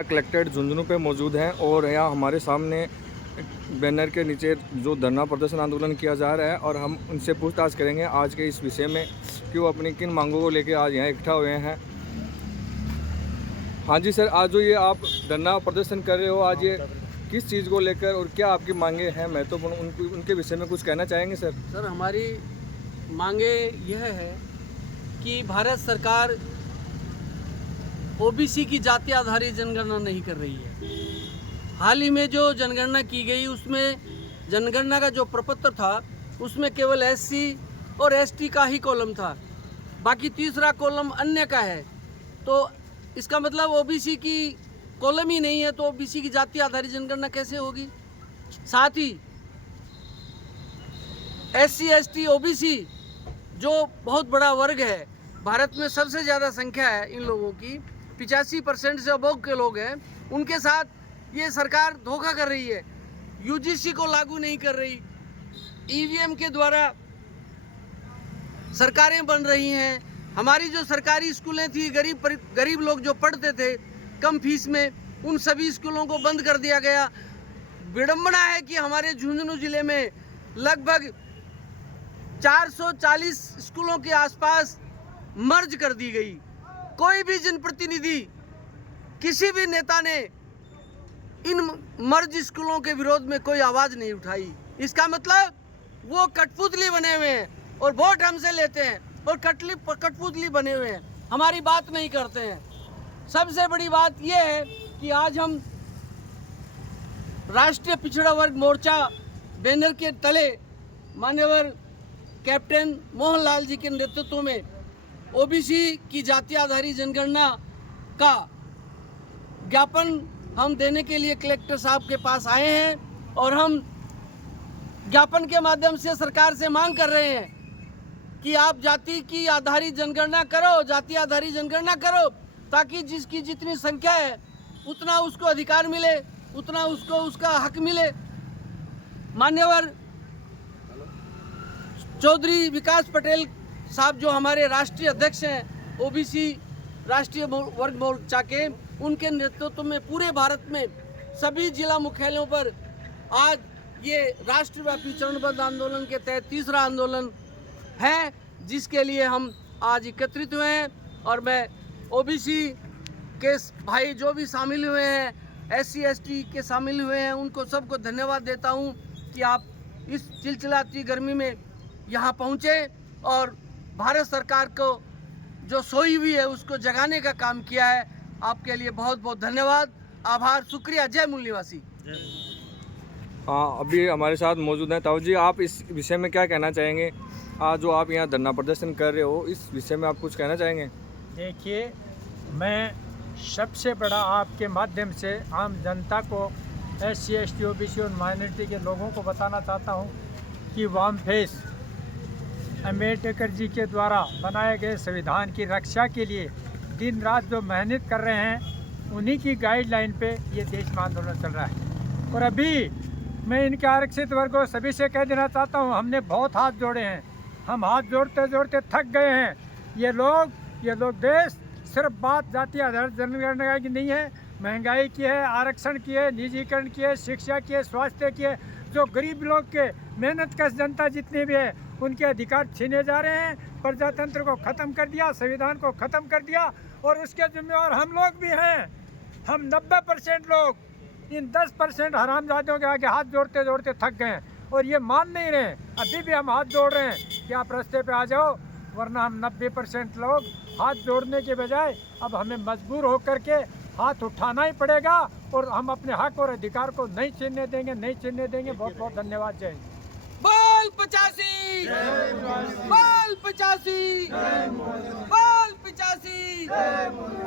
Collected Jhunjhunu पे मौजूद हैं और यहाँ हमारे सामने बैनर के नीचे जो धरना प्रदर्शन आंदोलन किया जा रहा है और हम उनसे पूछताछ करेंगे आज के इस विषय में कि वो अपनी किन मांगों को लेकर आज यहाँ इकट्ठा हुए हैं। हाँ जी सर, आज जो ये आप धरना प्रदर्शन कर रहे हो, आज ये किस चीज़ को लेकर और क्या आपकी मांगे हैं महत्वपूर्ण, उनके विषय में कुछ कहना चाहेंगे सर? सर, हमारी मांगे यह है कि भारत सरकार ओबीसी की जाति आधारित जनगणना नहीं कर रही है। हाल ही में जो जनगणना की गई उसमें जनगणना का जो प्रपत्र था उसमें केवल एससी और एसटी का ही कॉलम था, बाकी तीसरा कॉलम अन्य का है। तो इसका मतलब ओबीसी की कॉलम ही नहीं है, तो ओबीसी की जाति आधारित जनगणना कैसे होगी? साथ ही एससी एसटी ओबीसी जो बहुत बड़ा वर्ग है, भारत में सबसे ज़्यादा संख्या है इन लोगों की, 85% से अबव के लोग हैं, उनके साथ ये सरकार धोखा कर रही है। यूजीसी को लागू नहीं कर रही, ईवीएम के द्वारा सरकारें बन रही हैं। हमारी जो सरकारी स्कूलें थी, गरीब लोग जो पढ़ते थे कम फीस में, उन सभी स्कूलों को बंद कर दिया गया। विडंबना है कि हमारे झुंझुनू जिले में लगभग 440 स्कूलों के आसपास मर्ज कर दी गई। कोई भी जनप्रतिनिधि, किसी भी नेता ने इन मर्ज स्कूलों के विरोध में कोई आवाज़ नहीं उठाई। इसका मतलब वो कठपुतली बने हुए हैं और वोट हमसे लेते हैं और कठपुतली बने हुए हैं, हमारी बात नहीं करते हैं। सबसे बड़ी बात यह है कि आज हम राष्ट्रीय पिछड़ा वर्ग मोर्चा बैनर के तले मान्यवर कैप्टन मोहनलाल जी के नेतृत्व में ओबीसी की जाति आधारित जनगणना का ज्ञापन हम देने के लिए कलेक्टर साहब के पास आए हैं और हम ज्ञापन के माध्यम से सरकार से मांग कर रहे हैं कि आप जाति की आधारित जनगणना करो, जाति आधारित जनगणना करो, ताकि जिसकी जितनी संख्या है उतना उसको अधिकार मिले, उतना उसको उसका हक मिले। मान्यवर चौधरी विकास पटेल साहब जो हमारे राष्ट्रीय अध्यक्ष हैं ओबीसी राष्ट्रीय वर्ग मोर्चा के, उनके नेतृत्व में पूरे भारत में सभी जिला मुख्यालयों पर आज ये राष्ट्रव्यापी चरणबद्ध आंदोलन के तहत तीसरा आंदोलन है, जिसके लिए हम आज एकत्रित हुए हैं। और मैं ओबीसी के भाई जो भी शामिल हुए हैं, एससी एसटी के शामिल हुए हैं, उनको सबको धन्यवाद देता हूं कि आप इस चिलचिलाती गर्मी में यहाँ पहुँचे और भारत सरकार को जो सोई हुई है उसको जगाने का काम किया है। आपके लिए बहुत बहुत धन्यवाद, आभार, शुक्रिया। जय मूल निवासी। हाँ, अभी हमारे साथ मौजूद हैं ताऊ जी, आप इस विषय में क्या कहना चाहेंगे? आज जो आप यहाँ धरना प्रदर्शन कर रहे हो, इस विषय में आप कुछ कहना चाहेंगे? देखिए, मैं सबसे बड़ा आपके माध्यम से आम जनता को, एससी एसटी ओबीसी और माइनॉरिटी के लोगों को बताना चाहता हूँ कि वामफेस अम्बेडकर जी के द्वारा बनाए गए संविधान की रक्षा के लिए दिन रात जो मेहनत कर रहे हैं, उन्हीं की गाइडलाइन पे ये देश में आंदोलन चल रहा है। और अभी मैं इनके आरक्षित वर्ग को सभी से कह देना चाहता हूँ, हमने बहुत हाथ जोड़े हैं, हम हाथ जोड़ते जोड़ते थक गए हैं। ये लोग देश सिर्फ बात जाति आधारित जनगणना की नहीं है, महंगाई की है, आरक्षण की है, निजीकरण की है, शिक्षा की है, स्वास्थ्य की है। जो गरीब लोग के मेहनत कश जनता जितनी भी है उनके अधिकार छीने जा रहे हैं। प्रजातंत्र को ख़त्म कर दिया, संविधान को ख़त्म कर दिया और उसके जिम्मेवार हम लोग भी हैं। हम 90% लोग इन 10% हरामजादियों के आगे हाथ जोड़ते जोड़ते थक गए हैं और ये मान नहीं रहे। अभी भी हम हाथ जोड़ रहे हैं कि आप रास्ते पे आ जाओ, वरना हम 90% लोग हाथ जोड़ने के बजाय अब हमें मजबूर होकर के हाथ उठाना ही पड़ेगा और हम अपने हक और अधिकार को नहीं छीनने देंगे। बहुत बहुत धन्यवाद। जय हिंद। बोल 85, बोल 85, बोल 85।